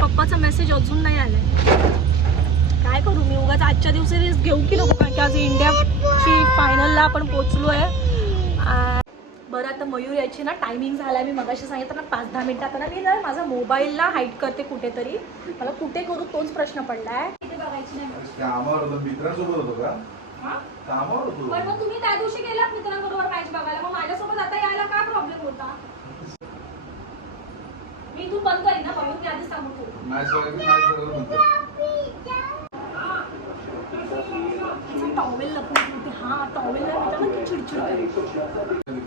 पप्पाचा message अजून नाही आलाय. काय करू मी उगाच आजच्या दिवशी रिस्क घेऊ की नको कारण की आज इंडियाची फायनलला आपण पोचलोय आ, बरं आता मयूर याची ना टायमिंग झाला मी मगाशी सांगितलं ना पाच दहा मिनिटात ना मी ना माझा मोबाईलला हाईट करते कुठेतरी. मला कुठे करू तोच प्रश्न पडलाय. तिथे बघायची नाही. मला. कामावर होतो मित्रांसोबत होतो का? हा? कामावर होतो. पण मग तुम्ही त्या दिवशी गेलात मित्रांबरोबर मॅच बघायला. मग माझ्यासोबत आता यायला काय प्रॉब्लेम होता? मी तू बंद करीन ना मयूर मी आधीच सांगू तू टॉवेल लपवून होते हा टॉवेल ती चिडचिड करेल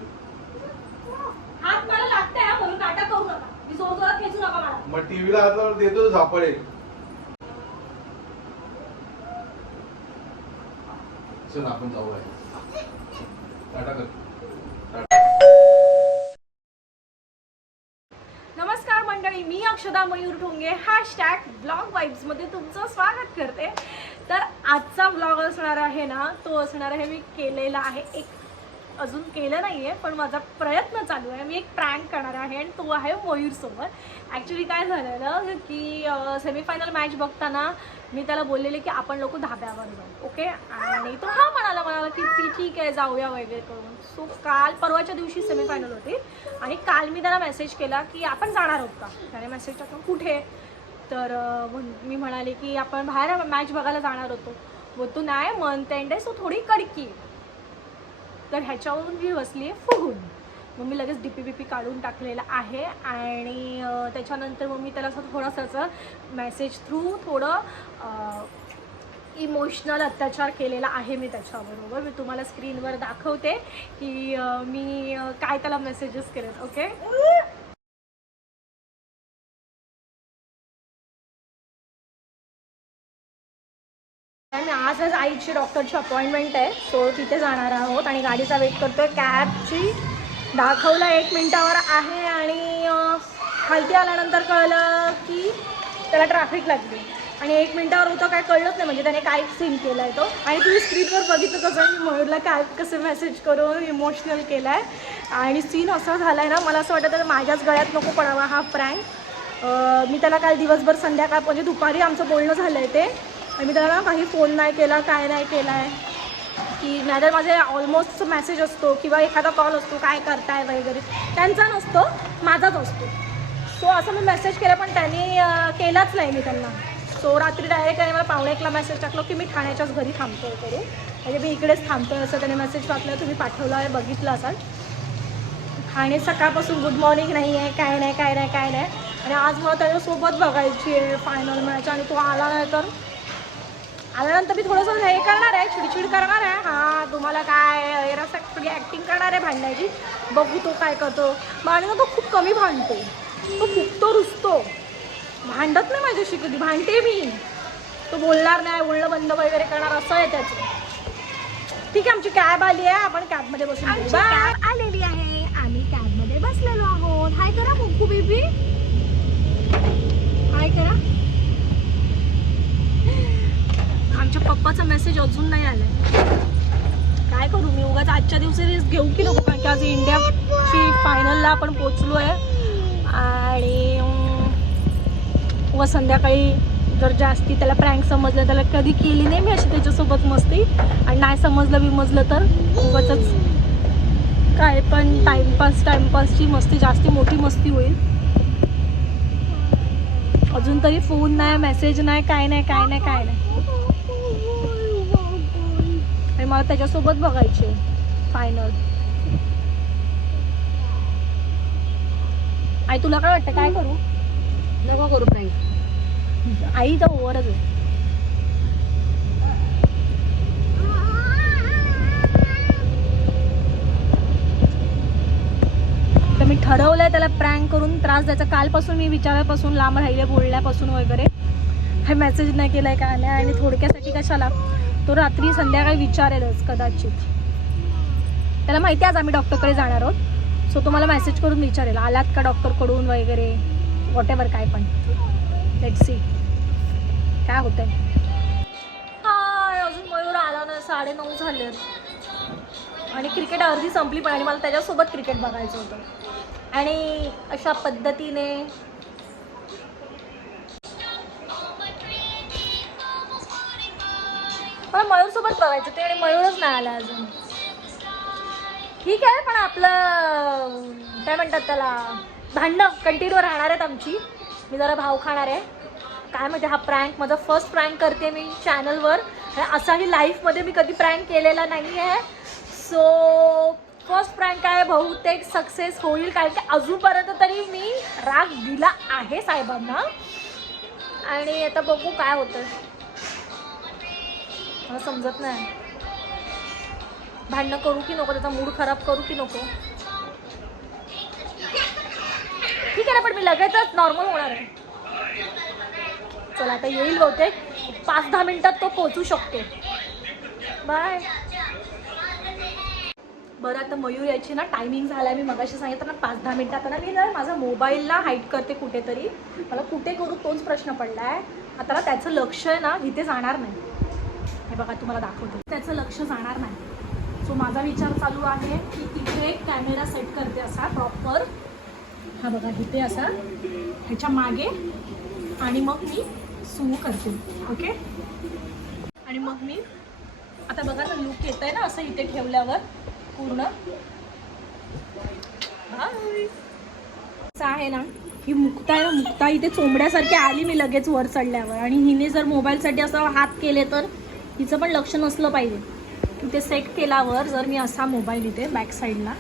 हात मला लागतंय हा म्हणून नाटक करू नका. मी जोर जोरात खेचू नका मला. मग टीव्हीला हातावर देतो झापडे चल आपण जाऊया. टाटा कर. अक्षदा मयूर ठोंगे हॅशटॅग ब्लॉग वाईब्समध्ये तुमचं स्वागत करते. तर आजचा ब्लॉग असणार आहे ना तो असणार आहे मी केलेला आहे एक अजून केलं नाही आहे पण माझा प्रयत्न चालू आहे. मी एक प्रँक करणार आहे आणि तो आहे मयूरसोबत. ॲक्च्युली काय झालेलं की सेमीफायनल मॅच बघताना मी त्याला बोललेले की आपण लोक धाब्यावर जाऊ ओके आणि तो हा म्हणाला म्हणाला की ती ठीक आहे जाऊया वगैरे करून. सो काल परवाच्या दिवशी सेमीफायनल होती आणि काल मी त्याला मेसेज केला की आपण जाणार आहोत का? त्याने मेसेज टाकून कुठे? तर मी म्हणाले की आपण बाहेर मॅच बघायला जाणार होतो. बोलतो नाही मंथ एंड आहे सो थोडी कडकी. तर ह्याच्यावरून मी बसली आहे फुगून. मग मी लगेच डी पी बी पी काढून टाकलेला आहे आणि त्याच्यानंतर मग मी त्याला असं थोडंसं मेसेज थ्रू थोडं इमोशनल अत्याचार केलेला आहे मी त्याच्याबरोबर. मी तुम्हाला स्क्रीनवर दाखवते की मी काय त्याला मेसेजेस केलेत ओके मी आजच आईची डॉक्टरची अपॉइंटमेंट आहे सो तिथे जाणार आहोत आणि गाडीचा वेट करतोय. कॅबची दाखवलं एक मिनटावर आहे आणि खालती आल्यानंतर कळलं की त्याला ट्रॅफिक लागली. आणि एक मिनटावर होतं काय कळलंच नाही म्हणजे त्याने काय सीन केला आहे तो. आणि तुम्ही स्क्रीनवर बघितलं कसं मी मयूरला काय कसं मेसेज करून इमोशनल केला आहे आणि सीन असा झाला आहे ना मला असं वाटतं तर माझ्याच गळ्यात नको पडावा हा प्रँक मी त्याला काल दिवसभर संध्याकाळ म्हणजे दुपारी आमचं बोलणं झालं आहे ते. आणि मी त्याला काही फोन नाही केला काय नाही केला आहे की नाहीतर माझे ऑलमोस्ट मेसेज असतो किंवा एखादा कॉल असतो काय करताय वगैरे. त्यांचा नसतो माझाच असतो. सो असं मी मेसेज केला पण त्यांनी केलाच नाही मी त्यांना. सो रात्री डायरेक्ट त्याने मला पावणे एकला मेसेज टाकलो की मी ठाण्याच्याच घरी थांबतोय करून म्हणजे मी इकडेच थांबतोय असं त्याने मेसेज टाकलं तुम्ही पाठवलं आहे बघितलं असाल. ठाणे सकाळपासून गुड मॉर्निंग नाही आहे काय नाही काय नाही काय नाही. आणि आज मला त्याच्यासोबत बघायची आहे फायनल मॅच आणि तो आला नाही तर आल्यानंतर मी थोडंसं हे करणार आहे चिडचिड करणार आहे. हां तुम्हाला काय थोडी ॲक्टिंग करणार आहे भांडण्याची बघू तो काय करतो. आणि ना तो खूप कमी भांडतो. तो फुकतो रुसतो. भांडत नाही माझ्याशी कधी भांडते मी. तो बोलणार नाही बोलणं बंद वगैरे करणार असं आहे त्याचं. ठीक आहे आमची कॅब आली आहे. आपण कॅबमध्ये बसून. आलेली आहे. आम्ही कॅबमध्ये बसलेलो आहोत. हाय करा मुक्कू बेबी हाय करा. पप्पाचा मेसेज अजून नाही आलाय. काय करू मी उगाच आजच्या दिवशी रिस्क घेऊ की नको? कारण की आज इंडियाची फायनलला आपण पोचलो आहे आणि व संध्याकाळी जर जास्ती त्याला प्रँक समजलं त्याला कधी केली नाही मी अशी त्याच्यासोबत मस्ती. आणि नाही समजलं बिमजलं तर उगाच काय पण टाइमपास टाइमपासची मस्ती जास्ती मोठी मस्ती होईल. अजून तरी फोन नाही मेसेज नाही काय नाही काय नाही काय नाही. मला त्याच्यासोबत बघायचे. फायनल आई तुला काय वाटतं? काय करू? नको करू प्रँक आई तर ओव्हरच आहे. तर मी ठरवलंय त्याला प्रँक करून त्रास द्यायचा. कालपासून मी विचारापासून लांब राहिले बोलण्यापासून वगैरे. हे मेसेज नाही केलाय काय नाही आणि थोडक्यासाठी कशाला? तो रात्री संध्याकाळी विचारेलच कदाचित. त्याला माहिती आहे आज आम्ही डॉक्टरकडे जाणार आहोत. सो तुम्हाला मेसेज करून विचारेल आलात का डॉक्टरकडून वगैरे? वॉट एव्हर काय पण. लेट सी काय होतंय? हाय अजून मयूर आला ना साडे नऊ झाले. आणि क्रिकेट अर्धी संपली पण आणि मला त्याच्यासोबत क्रिकेट बघायचं होतं. आणि अशा पद्धतीने मला मयूरसोबत बघायचं ते आणि मयूरच नाही आला अजून. ठीक आहे पण आपलं काय म्हणतात त्याला भांडणं कंटिन्यू राहणार आहेत आमची. मी जरा भाव खाणार आहे. काय म्हणजे हा प्रँक माझा फर्स्ट प्रँक करते मी चॅनलवर असाही लाईफमध्ये मी कधी प्रँक केलेला नाही आहे. सो फर्स्ट प्रँक आहे बहुतेक सक्सेस होईल कारण की अजूनपर्यंत तरी मी राग दिला आहे साहेबांना. आणि आता बघू काय होतं. मला समजत नाही. भांडणं करू की नको त्याचा मूड खराब करू की नको? ठीक आहे ना पण मी लगेचच नॉर्मल होणार आहे. चला आता येईल बहुतेक. पाच दहा मिनिटात तो पोचू शकतो. बाय बरं आता मयूर याची ना टायमिंग झाला मी मगाशी सांगितलं ना पाच दहा मिनटात. ना मी ना माझा मोबाईलला हाईट करते कुठेतरी. मला कुठे करू तोच प्रश्न पडला आहे आता त्याचं लक्ष आहे ना इथे जाणार नाही. हे बघा तुम्हाला दाखवते. त्याचं लक्ष जाणार नाही. सो माझा विचार चालू आहे की तिथे एक कॅमेरा सेट करते असा प्रॉपर हा बघा इथे असा. ह्याच्या मागे. आणि मग मी सुरू करते. ओके आणि मग मी आता बघा ना लुक येत आहे ना असं इथे ठेवल्यावर पूर्ण. असं आहे ना ही मुक्ता आहे मुक्ता इथे चोंबड्यासारखी आली मी लगेच वर चढल्यावर. आणि हिने जर मोबाईलसाठी असं हात केले तर हिचं पण लक्ष नसलं पाहिजे. इथे सेट केल्यावर जर मी असा मोबाईल इथे बॅक साईडला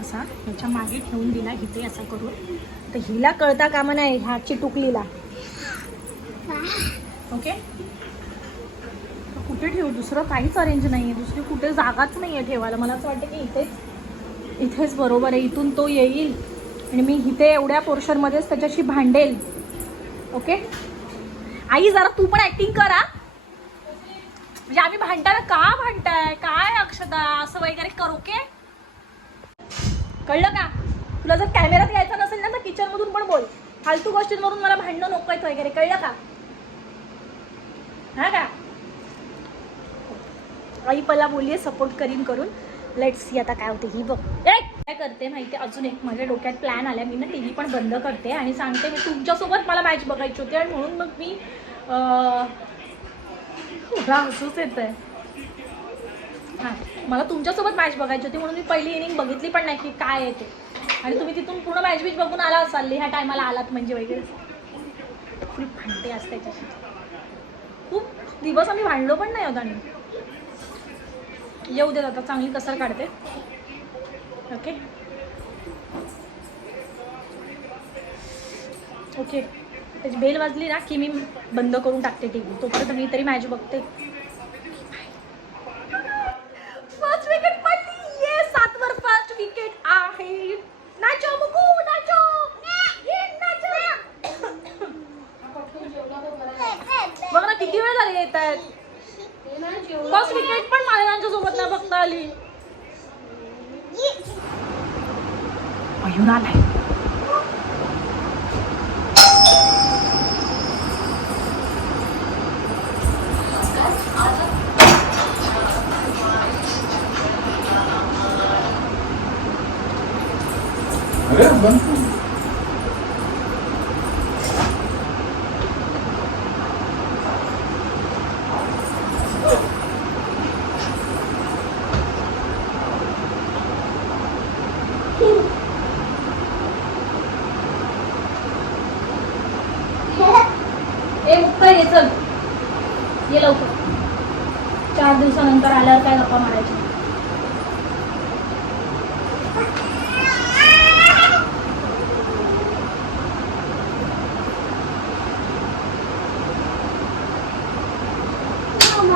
असा ह्याच्या मागे ठेवून दिला इथे असं करून तर हिला कळता कामा नाही ह्या टुकलीला. ओके तर कुठे ठेवू? दुसरं काहीच अरेंज नाही आहे दुसरी कुठे जागाच नाही आहे ठेवायला. मला असं वाटतं की इथेच इथेच बरोबर आहे. इथून तो येईल आणि मी इथे एवढ्या पोर्शनमध्येच त्याच्याशी भांडेल. ओके आई जरा तू पण ॲक्टिंग करा. म्हणजे आम्ही भांडताना का भांडताय? काय अक्षता? असं वगैरे करू कळलं का? तुला जर कॅमेरात यायचा नसेल ना तर किचन मधून पण बोल. फालतू गोष्टींवरून मला भांडणं नको येत वगैरे. कळलं का? हा का? आई पला बोलली सपोर्ट करीन करून. लेट्स सी आता काय होते. ही बघ. एक काय करते माहिती? अजून एक माझ्या डोक्यात प्लॅन आला मी ना टी व्ही पण बंद करते आणि सांगते मी तुमच्यासोबत मला मॅच बघायची होती आणि म्हणून मग मी हसूच येत आहे हां मला तुमच्यासोबत मॅच बघायची होती म्हणून मी पहिली इनिंग बघितली पण नाही की काय आहे ते. आणि तुम्ही तिथून पूर्ण मॅच बीच बघून आला असाल ह्या टायमाला आलात म्हणजे वगैरे. खूप भांडते आज त्याच्याशी खूप दिवस आम्ही भांडलो पण नाही होता आणि येऊ देत आता चांगली कसर काढते. ओके ओके त्याची बेल वाजली ना की मी बंद करून टाकते टी व्ही. तोपर्यंत मी तरी मॅच बघते फर्स्ट विकेट पडली ये सातवर फर्स्ट विकेट आहे नाचो मुकू नाचो ये, नाचो बघ ना किती वेळ झाली येत आहेत फर्स्ट विकेट पण माझ्या सोबत ना बघता आली मयूर आलाय अरे बंद कर. ए मुक्ता ये चल ये लवकर चार दिवसानंतर आल्यावर काय गप्पा मारायची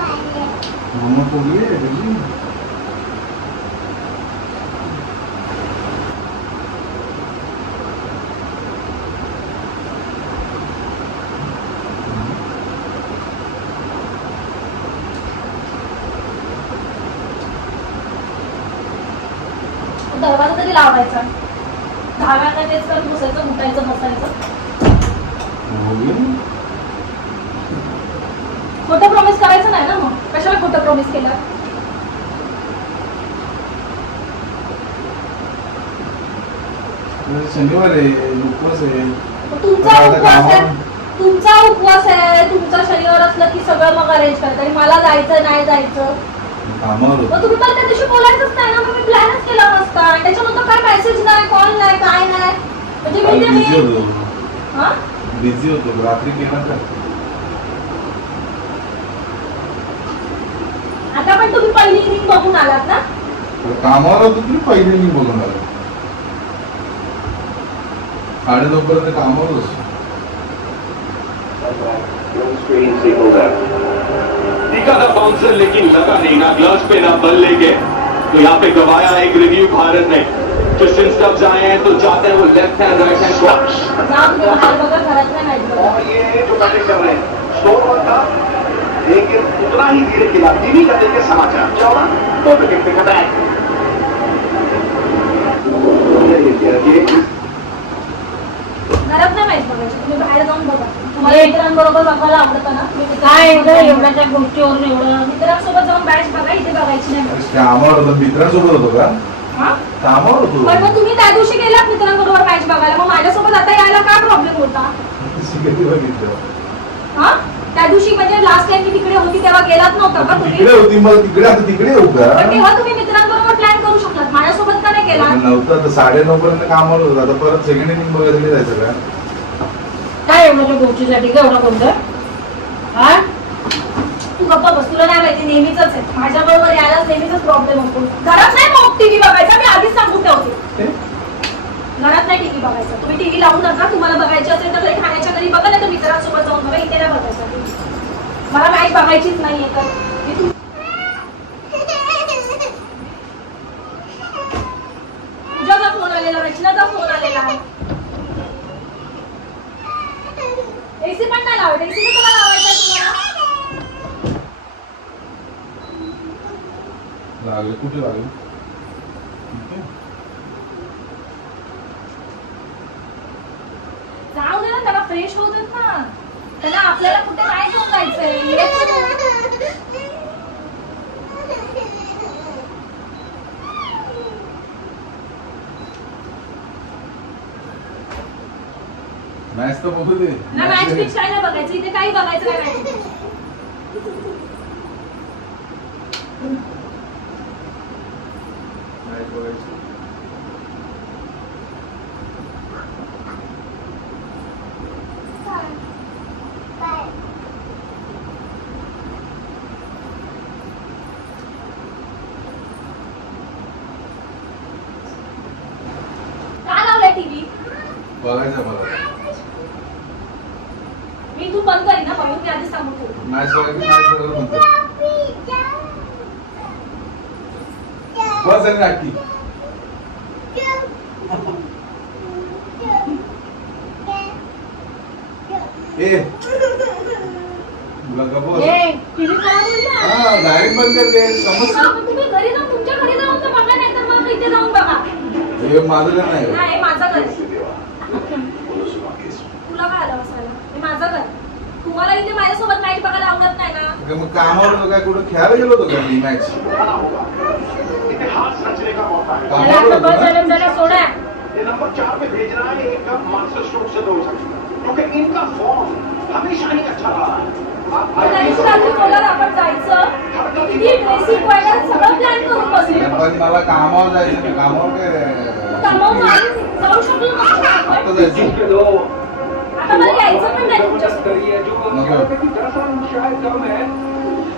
मम्मा पोरगी आहे तुझी? दरवाजा तरी लावायचा दहा वेळा तेच करत बसायचं उठायचं बसायचं हो गं. खोटं प्रॉमिस करायचं नाही ना मग कशाला खोटं प्रॉमिस केलं आज शनिवार आहे उपवास तुमचा आता उपवास आहे. तुमचा उपवास आहे तुमचा शनिवार असलं की सगळं मग अरेंज करता. मला जायचं नाही जायचं. कामावर मग होतो तुम्ही मला त्या दिवशी बोलायचंच नाही ना मग मी प्लॅनच केला नसता आणि त्याच्यानंतर काय मेसेज नाही कॉल नाही काय नाही. म्हणजे मी ते बिझी मी होतो. हा? बिझी होतो. रात्री केला का आता पण तुम्ही पहिली बघून आलात ना? कामावर होतो की पहिले मी बोलून आलो? साडे नऊ पर्यंत कामावर असतो टीका था बाउंसर लेकिन लगा नहीं ना ग्लव्स पे ना बल लेके। तो यहाँ पे गवाया एक रिव्यू भारत ने। जो सिन स्टब्स आए हैं तो जाते हैं वो लेफ़्ट हैंड राइट हैंड और ये जो बैटिंग कर रहे हैं स्लोर वन था लेकिन उतना ही धीरे खिला टीवी का देखे समाचार। चौड़ा दो विकेट पे कटाए घरात नाही माहीत बघायची तुम्ही बाहेर जाऊन बघा. तुम्हाला मित्रांबरोबर बघायला आवडतं ना? काय एवढं मित्रांसोबत एवढ्याच्या गोष्टीवर एवढं? मित्रांसोबत जाऊन मॅच बघा इथे बघायची नाही match. कामावर होतो मित्रांसोबत होतो का? हा? कामावर होतो. पण मग तुम्ही त्या दिवशी गेलात मित्रांबरोबर मॅच बघायला. मग माझ्यासोबत आता यायला काय प्रॉब्लेम होता? कधी बघितलं हा? त्या दिवशी म्हणजे लास्ट टाइम मी तिकडे होती तेव्हा गेलात नव्हता का तुम्ही? तिकडे होती मग तिकडे आता तिकडे येऊ का? पण तेव्हा तुम्ही मित्रांबरोबर प्लॅन करू शकलात माझ्यासोबत का नाही केला नव्हतं तर साडे नऊ पर्यंत कामावर होतो आता परत सेकंड इनिंग बघायला जायचं का काय एवढ्याच्या गोष्टीसाठी का एवढा हा? तू गप्पा बस तुला नाही माहिती नेहमीच आहे. माझ्या बरोबर यायला नेहमीच प्रॉब्लेम होतो. घरात नाही मग टीव्ही बघायचा? मी आधीच सांगून ठेवते. घरात नाही टीव्ही बघायचा. तुम्ही टीव्ही लावू नका तुम्हाला बघायची असेल तर ठाण्याच्या घरी बघा नाही तर मित्रांसोबत जाऊन बघा इथे नाही बघायचं मला मॅच बघायचीच नाहीये तर मी तु- तुझ्याचा फोन आलेला रचनाचा फोन आलेला आहे लावायचा तुम्हाला लागले. कुठे लागले? जाऊ दे ना त्याला फ्रेश होऊ देत ना. त्याला आपल्याला कुठे काय घेऊन जायचंय ये. मॅच तर बघू दे ना मॅच नाही बघायचं इथे काही बघायचं नाही मॅच बघायची. बघायचं मला मी तू बंद करीन ना म्हणून मी आधी सांगून ठेवते मॅच बघायची मॅच बघायला म्हणतो बस. आहे नाटकी ए तुला हा डायरेक्ट बंद करते. समज हा, मग तुम्ही घरी जाऊन तुमच्या घरी जाऊन तर बघा नाही तर मग इथे जाऊन बघा. हे माझं नाही नाही माझं घर आहे. तुला काय आलं बसायला हे माझं घर आहे. तुम्हाला इथे माझ्यासोबत मॅच बघायला आवडत नाही ना का मग कामावर होतो काय कुठं खेळायला गेलो होतो का मी मॅच इतिहास रचने का मौका है त्याला कामावर आता होतो बस ना झालं त्याला सोडा ये नंबर चार पे भेजना है एकदम मास्टर स्ट्रोक से दो सकते क्योंकि इनका फॉर्म हमेशा ही अच्छा रहा है आप त्या दिवशी रात्री बोलत आपण जायचं किती ड्रेसिंग वगैरे सगळं प्लॅन करून बसले पण मला कामावर जायचं नाही कामावर काय कामावर जाऊ- जाऊ शकलो नसतो ना आपण. आता जायचं दस रन शायद कम है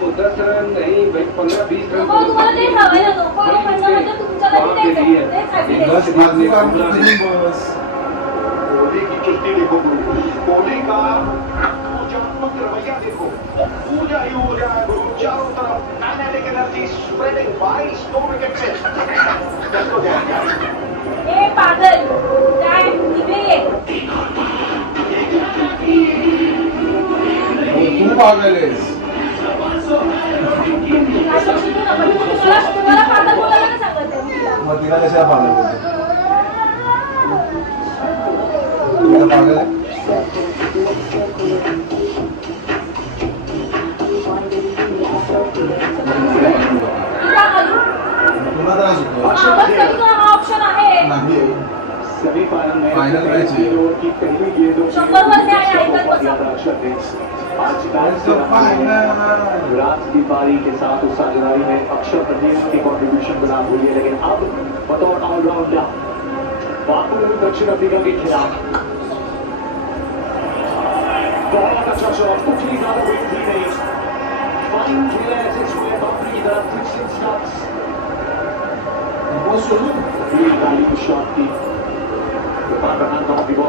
तो दस रन नहीं भाई पंद्रह बीस रन नको तुम्हाला ते ठरवायला नको म्हणजे म्हणजे तुमच्या घरी तेच आहे. तेच happy days. बस माझी काम तुझी बस कोहली की चुस्ती देखो कोहली का। ऊर्जात्मक रवैया देखो। ऊर्जा ही ऊर्जा है गुरु चारों तरफ। काइनेटिक एनर्जी स्प्रेडिंग बाईस दो विकेट से। देखो ध्यान दिया ए पागल काय इकडे ये। पागलेस मग तिला कशाला पागल बोलतो पागल आहे मी का है। की पारी के साथ उस साझेदारी में अक्षर पटेल की कंट्रीब्यूशन बना हुई है लेकिन अब बतौर ऑलराउंडर बाकुल दक्षिण अफ्रीका के खिलाफ। बहुत अच्छा शॉट कुछ ही ज्यादा वेट थी नहीं। फाइन खेला ऐसे स्क्वायर बाउंड्री की तरफ फिक्सिंग स्टॉप्स बॉस सोडू ये गाली की शॉट थी।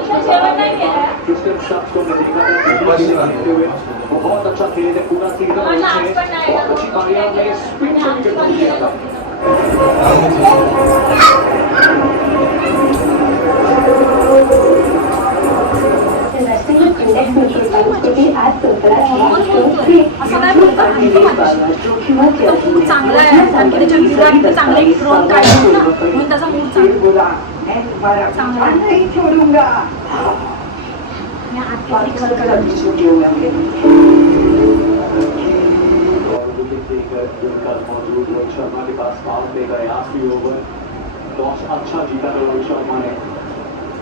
शॉट्स को मैं देखा था बस ही खेलते हुए बहुत अच्छा खेले थे पूरा उन्होंने पण नाही बहुत अच्छी पारियां में स्पिन से विकेट को मूड चांगला आहे आणखी त्याच्या विराटने चांगले ड्रोन काढले ना म्हणून त्याचा मूड चांगला चांगला आहे. आणि आत किती खरखर और विकेट लेकर दिनकर मौजूद रोहित शर्मा के पास पास ले गए आखिरी ओवर टॉस अच्छा जीता था रोहित शर्मा ने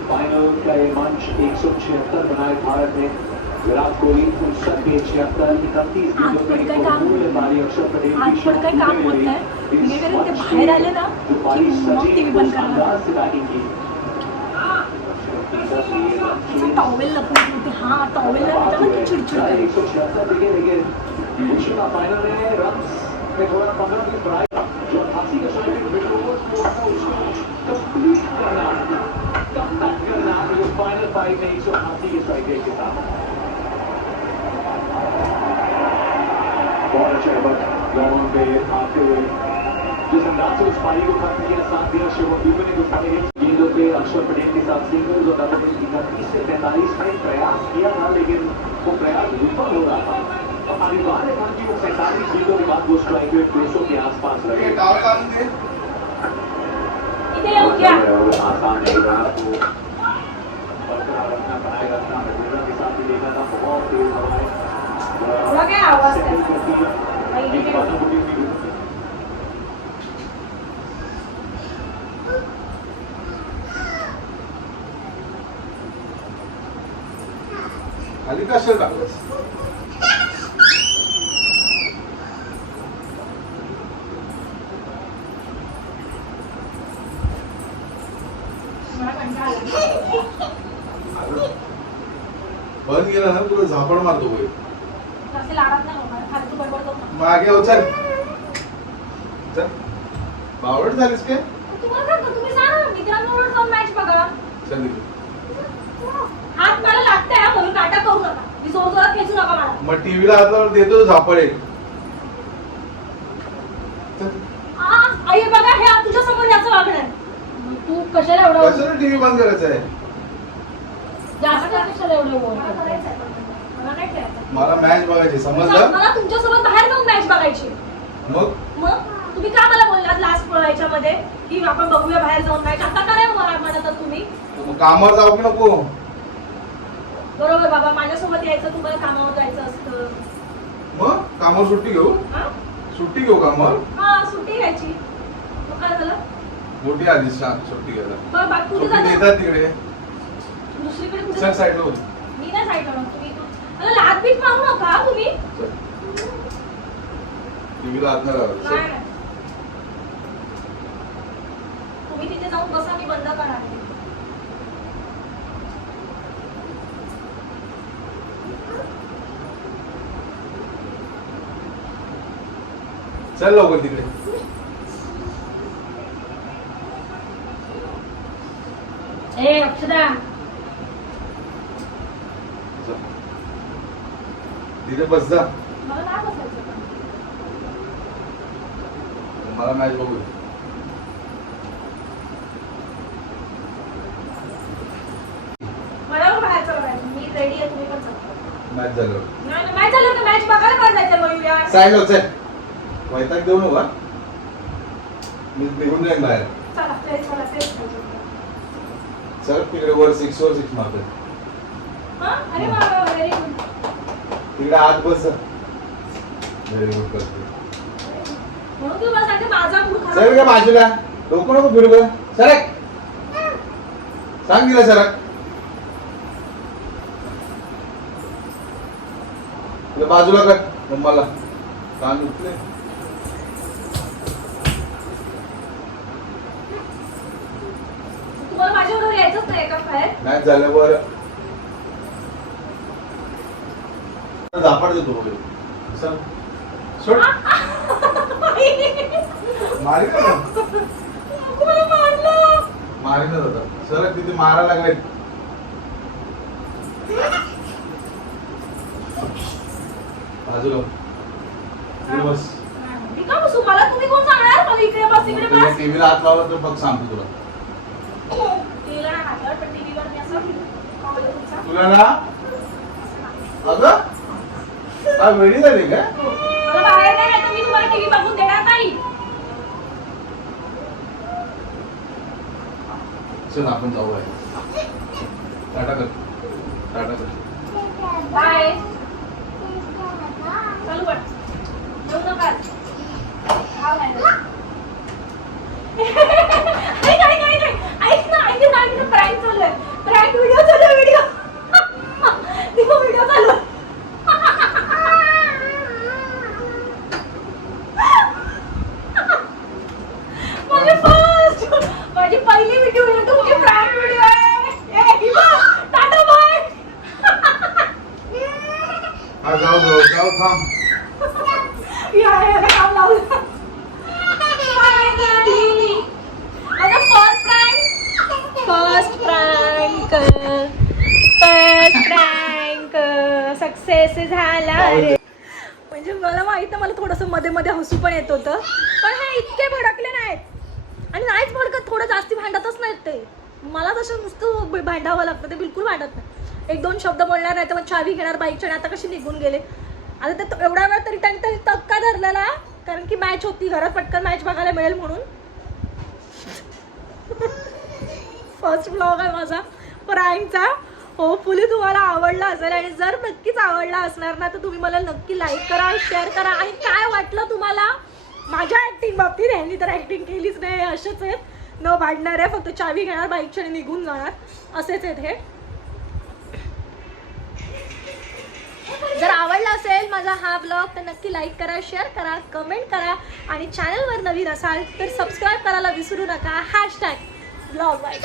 फाइनल का ये मंच एक बनाए भारत ने विराट कोहली उनसठ के छिहत्तर इकतीस आज पण काही काम पारी अक्षर पटेल आज पण काही काम होत नाही म्हणजे कारण ते बाहेर आले ना जो पारी की मग टी सजीव व्ही को बंद करणार शानदार से बैटिंग की तुम्ही टॉवेल लपून होते हा टॉवेल लपवता ना की चिडचिड बहुत अच्छा एफर्ट ग्राउंड पे आते हुए जिस अंदाज से उस पारी को खत्म किया साथ दिया शिवम दुबे ने गुस्सा गेंदों पे अक्षर पटेल के साथ सिंगल्स और डबल इकतीस से तैंतालीस में प्रयास किया था लेकिन वो प्रयास विफल हो रहा था। और अनिवार्य था कि वो सैंतालीस गेंदों के बाद वो स्ट्राइक रेट दो सौ के आसपास रहे। आसान नहीं रहा तो बरकरार रखना बनाए रखना के साथ भी देखा था बहुत तेज हवाएँ आवाज़ आला. बंद गेला ना तुला झापड मारतो नका. मागे हो चल. चल. बावड झालीस काय? तुम्हाला काय तुम्ही सांगा मित्रांबरोबर जाऊन मॅच बघा. चल. हात मला लागतंय हा, म्हणून काटा करू नका. मी जोर जोरात खेचू नका मला. मग टीव्हीला हात लावून देतो झापड. आ, आई बघा हे तुझ्या समोर याचं वागणं आहे. तू कशाला एवढा कशाला टीव्ही बंद करायचा आहे? जास्त कशाला एवढं बोल मला करायचं आहे पण. मला नाही खेळायचं. मला मॅच बघायची समजलं? मला तुमच्यासोबत बाहेर जाऊन मॅच बघायची. मग? मग? तुम्ही का मला बोललात लास्ट याच्यामध्ये की आपण बघूया बाहेर जाऊन मॅच आता का नाही मला म्हणत आहात तुम्ही. मग कामावर जाऊ की नको? बरोबर बाबा माझ्यासोबत यायचं तुम्हाला कामावर जायचं असतं मग कामावर सुट्टी घेऊ हा? सुट्टी घेऊ कामावर हा सुट्टी घ्यायची मग काय झालं मोठी आधी सांग सुट्टी घ्यायला बरं बाकी कुठे सुट्टी जातो देतात तिकडे दुसरीकडे कुठे चल जातो? साईडला. मी नाही साईड तुम्ही मला लात बीट मारू नका हा तुम्ही चल टीव्हीला हात नाही लावायचा. नाही चल. नाही. तुम्ही तिथे जाऊन बसा मी बंद करा चल लवकर तिकडे ए अक्षदा चल. तिथे बस जा मला नाही बसायचं पण. मला मॅच बघू दे. मला पण मी रेडी आहे तुम्ही पण चला. मॅच झालं नाही मॅच झालं तर मॅच बघायला पण जायचं मग यार चल वैताग देऊ नका मी निघून जाईन बाहेर. चला तेच मला तेच पाहिजे. चल तिकडे वर सिक्स वर सिक्स मारतोय. हा? अरे वा व्हेरी गुड तिकडे आत बस. व्हेरी गुड करते म्हणून सांगते माझा मूड चल का बाजूला. डोकं नको फिरू का सरक. सांग दिला सर बाजूला कर. मम्माला. कान उठले माझ्याबरोबर यायचंच नाही का बाहेर? नाही झाल्यावर झापड देतो बोलू सर सोड. मारी ना. मला मारलं. मारीनच होता सर तिथे मारा लागले. बाजूला इकडे बस मी का बसू? मला तुम्ही कोण सांगणार? मला इकडे बस इकडे बस. टीव्हीला हात लावला तर बघ सांगतो तुला टीव्हीला नाही हातवर, पण टीव्हीवर मी असं पावलं तुमचा. तुला ना? अगं? काय वेळी झाली का? मला बाहेर नाही तर मी तुम्हाला टीव्ही बघून देणार नाही. चल आपण जाऊया टाटा कर. टाटा कर. बाय. चालू पण येऊ नका हा बाहेर. ऐक, ऐक, ऐक, ऐक. ऐक ना, ऐक ना, ऐक ना, prank चालू आहे. Prank video चालू आहे, video. देखो, video चालू आहे. माझी first, माझी पहिली व्हिडिओ तुमची प्रँक व्हिडिओ आहे ए, हिमा, टाटा बाय हा जाऊ जाऊ जाऊ थांब या याला काम लावलं Bye, Daddy. माझा first prank. First prank. First prank. Success झाला रे म्हणजे मला माहीत आहे मला थोडंसं मध्ये मध्ये हसू पण येत होतं. पण हे इतके भडकले नाहीत. आणि नाहीच भडकत थोडं जास्ती भांडतच नाहीत ते. मला तसं नुसतं भांडावं लागतं ते बिलकुल भांडत नाही. एक दोन शब्द बोलणार नाही तर मग चावी घेणार बाईकच्या आणि आता कशी निघून गेले. आता ते एवढा वेळ तरी त्यांनी तरी तक्का धरलेला कारण की मॅच होती घरात पटकन मॅच बघायला मिळेल म्हणून. फर्स्ट ब्लॉग आहे माझा प्राईमचा. होपफुली तुम्हाला आवडला असेल आणि जर नक्कीच आवडला असणार ना तर तुम्ही मला नक्की लाईक करा शेअर करा. आणि काय वाटलं तुम्हाला? माझ्या ऍक्टिंग बाबतीत ह्यांनी तर ऍक्टिंग केलीच नाही असेच आहेत. न भांडणार आहे फक्त चावी घेणार बाईकच्या आणि निघून जाणार. असेच आहेत हे. जर आवडला असेल माझा हा ब्लॉग तर नक्की लाईक करा शेअर करा कमेंट करा. आणि चॅनलवर नवीन असाल तर सबस्क्राईब करायला विसरू नका. Hashtag blog bye